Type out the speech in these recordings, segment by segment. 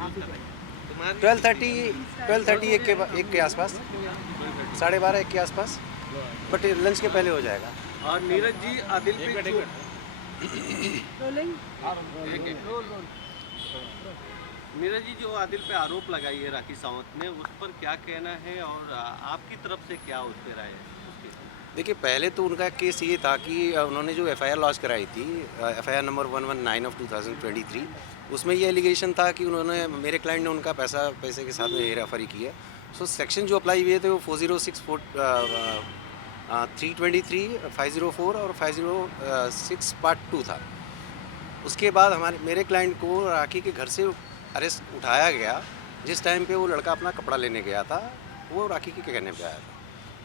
12:30 1 के आसपास, 12:30 1 के आसपास, बट लंच के पहले हो जाएगा। और नीरज जी आदिल पे नीरज जी जो आदिल पे आरोप लगाई है राखी सावंत ने, उस पर क्या कहना है और आपकी तरफ से क्या उस पर राय है? देखिए, पहले तो उनका केस ये था कि उन्होंने जो एफआईआर लॉन्च कराई थी, एफआईआर नंबर 119 ऑफ 2023, उसमें ये एलिगेशन था कि उन्होंने, मेरे क्लाइंट ने उनका पैसे के साथ में हेराफेरी की है। सो सेक्शन जो अप्लाई हुए थे वो 406, 323, 504 और 506 पार्ट 2 था। उसके बाद मेरे क्लाइंट को राखी के घर से अरेस्ट उठाया गया, जिस टाइम पे वो लड़का अपना कपड़ा लेने गया था, वो राखी के कहने पे आया था।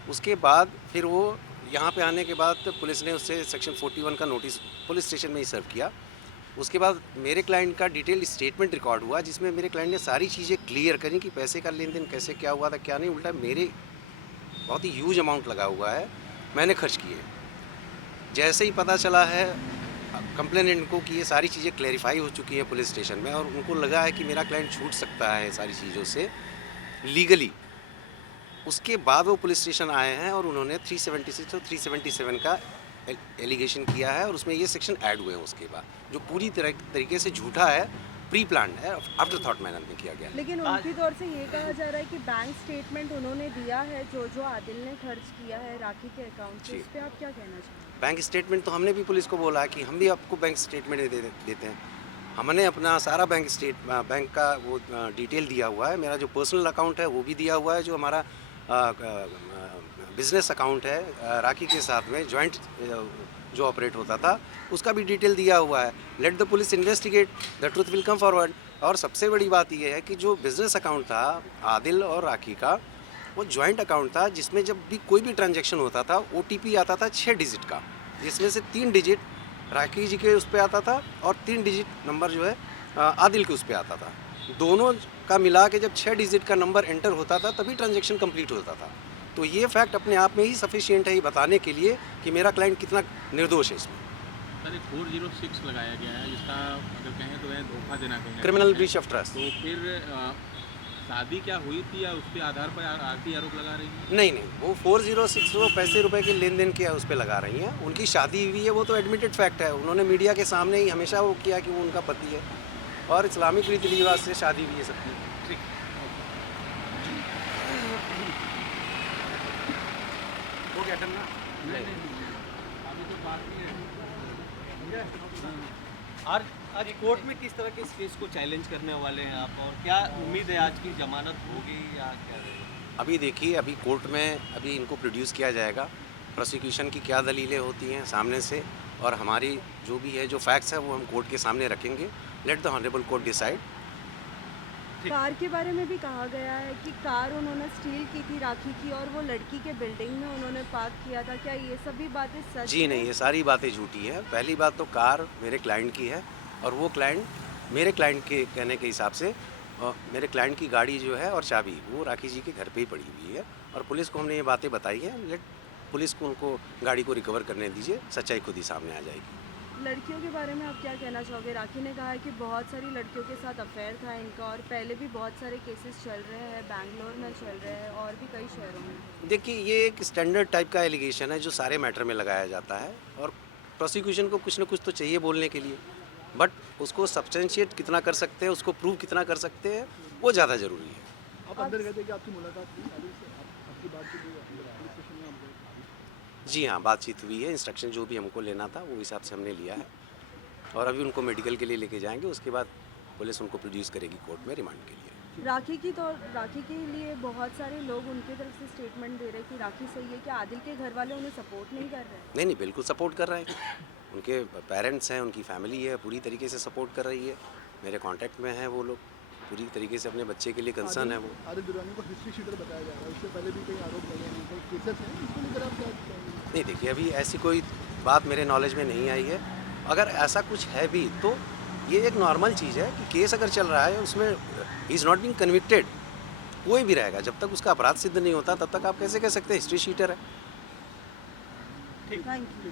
उसके बाद फिर वो यहाँ पे आने के बाद पुलिस ने उससे सेक्शन 41 का नोटिस पुलिस स्टेशन में ही सर्व किया। उसके बाद मेरे क्लाइंट का डिटेल स्टेटमेंट रिकॉर्ड हुआ, जिसमें मेरे क्लाइंट ने सारी चीज़ें क्लियर करी कि पैसे का लेन देन कैसे क्या हुआ था, क्या नहीं। उल्टा मेरे बहुत ही ह्यूज अमाउंट लगा हुआ है, मैंने खर्च किए। जैसे ही पता चला है कंप्लेनेंट को कि ये सारी चीज़ें क्लैरिफाई हो चुकी है पुलिस स्टेशन में, और उनको लगा है कि मेरा क्लाइंट छूट सकता है सारी चीज़ों से लीगली, उसके बाद वो पुलिस स्टेशन आए हैं और उन्होंने 376 और 377 का एलिगेशन किया है, और उसमें ये सेक्शन ऐड हुए हैं उसके बाद, जो पूरी तरीके से झूठा है, प्री प्लान है, आफ्टर थॉट मैनर में किया गया। लेकिन उनकी तौर से ये कहा जा रहा है कि बैंक स्टेटमेंट उन्होंने दिया है जो आदिल ने खर्च किया है राखी के अकाउंट से, इस पे आप क्या कहना चाहेंगे? बैंक स्टेटमेंट तो हमने भी पुलिस को बोला है कि हम भी आपको बैंक स्टेटमेंट देते हैं। हमने अपना सारा बैंक का वो डिटेल दिया हुआ है। मेरा जो पर्सनल अकाउंट है वो भी दिया हुआ है, जो हमारा बिजनेस अकाउंट है राखी के साथ में जॉइंट जो ऑपरेट होता था, उसका भी डिटेल दिया हुआ है। Let the police investigate, the truth will come forward. और सबसे बड़ी बात यह है कि जो बिज़नेस अकाउंट था आदिल और राखी का, वो जॉइंट अकाउंट था, जिसमें जब भी कोई भी ट्रांजैक्शन होता था OTP आता था 6 डिजिट का, जिसमें से 3 डिजिट राखी जी के उस पर आता था और 3 डिजिट नंबर जो है आदिल के उस पर आता था। दोनों का मिला के जब 6 डिजिट का नंबर एंटर होता था तभी ट्रांजैक्शन कंप्लीट होता था। तो ये फैक्ट अपने आप में ही सफिशिएंट है ये बताने के लिए कि मेरा क्लाइंट कितना निर्दोष है इसमें। सर 406 लगाया गया है, जिसका अगर कहें तो है धोखा देना कहीं, क्रिमिनल ब्रीच ऑफ ट्रस्ट। तो फिर शादी क्या हुई थी या उसके आधार पर आरती आरोप लगा रही है? नहीं, वो 406 वो पैसे रुपए के लेन देन किया उस पर लगा रही हैं। उनकी शादी हुई है, वो तो एडमिटेड फैक्ट है। उन्होंने मीडिया के सामने ही हमेशा वो किया कि वो उनका पति है, और इस्लामिक रीति रिवाज से शादी हुई है सबकी। ठीक, हो गया डन ना? नहीं, अभी तो बाकी है। आज कोर्ट में किस तरह के इस केस को चैलेंज करने वाले हैं आप, और क्या उम्मीद है आज की जमानत होगी या क्या रहेगा? अभी देखिए, अभी कोर्ट में अभी इनको प्रोड्यूस किया जाएगा, प्रोसिक्यूशन की क्या दलीलें होती हैं सामने से, और हमारी जो भी है जो फैक्ट्स है वो हम कोर्ट के सामने रखेंगे। Let the honourable court decide. Car के बारे में भी कहा गया है कि कार उन्होंने स्टील की थी राखी की, और वो लड़की के बिल्डिंग में उन्होंने पार्क किया था। क्या ये सभी बातें सच जी नहीं, ये सारी बातें झूठी है। पहली बात तो कार मेरे क्लाइंट की है, और वो क्लाइंट मेरे क्लाइंट के कहने के हिसाब से मेरे क्लाइंट की गाड़ी जो है और चाबी वो राखी जी के घर पे ही पड़ी हुई है, और पुलिस को हमने ये बातें बताई हैं। लेट पुलिस को उनको गाड़ी को रिकवर करने दीजिए, सच्चाई खुद ही सामने आ जाएगी। लड़कियों के बारे में आप क्या कहना चाहोगे? राखी ने कहा है कि बहुत सारी लड़कियों के साथ अफेयर था इनका, और पहले भी बहुत सारे केसेस चल रहे हैं, बैंगलोर में चल रहे हैं और भी कई शहरों में। देखिए, ये एक स्टैंडर्ड टाइप का एलिगेशन है जो सारे मैटर में लगाया जाता है, और प्रोसिक्यूशन को कुछ ना कुछ तो चाहिए बोलने के लिए, बट उसको सब्सटेंशिएट कितना कर सकते हैं, उसको प्रूव कितना कर सकते हैं, वो ज़्यादा ज़रूरी है। आप अंदर गए थे कि आपकी मुलाकात हुई आदिल से? आपकी बातचीत हुई पुलिस स्टेशन में? आप जी हाँ, बातचीत हुई है। इंस्ट्रक्शन जो भी हमको लेना था वो हिसाब से हमने लिया है, और अभी उनको मेडिकल के लिए लेके जाएंगे। उसके बाद पुलिस उनको प्रोड्यूस करेगी कोर्ट में रिमांड के लिए। राखी के लिए बहुत सारे लोग उनकी तरफ से स्टेटमेंट दे रहे हैं कि राखी सही है। क्या आदिल के घर वाले उन्हें सपोर्ट नहीं कर रहे हैं? नहीं नहीं, बिल्कुल सपोर्ट कर रहे हैं। उनके पेरेंट्स हैं, उनकी फैमिली है, पूरी तरीके से सपोर्ट कर रही है। मेरे कांटेक्ट में हैं वो लोग, पूरी तरीके से अपने बच्चे के लिए कंसर्न है वो। आदिल दुरानी को हिस्ट्री शीटर बताया जा रहा है, उससे पहले भी कई आरोप लगे हैं, कई केसेस हैं, इसको लेकर आप क्या कहेंगे? नहीं, देखिए, अभी ऐसी कोई बात मेरे नॉलेज में नहीं आई है। अगर ऐसा कुछ है भी तो ये एक नॉर्मल चीज़ है कि केस अगर चल रहा है उसमें he is not being convicted, कोई भी रहेगा, जब तक उसका अपराध सिद्ध नहीं होता तब तक आप कैसे कह सकते हैं हिस्ट्री शीटर है। Thank you.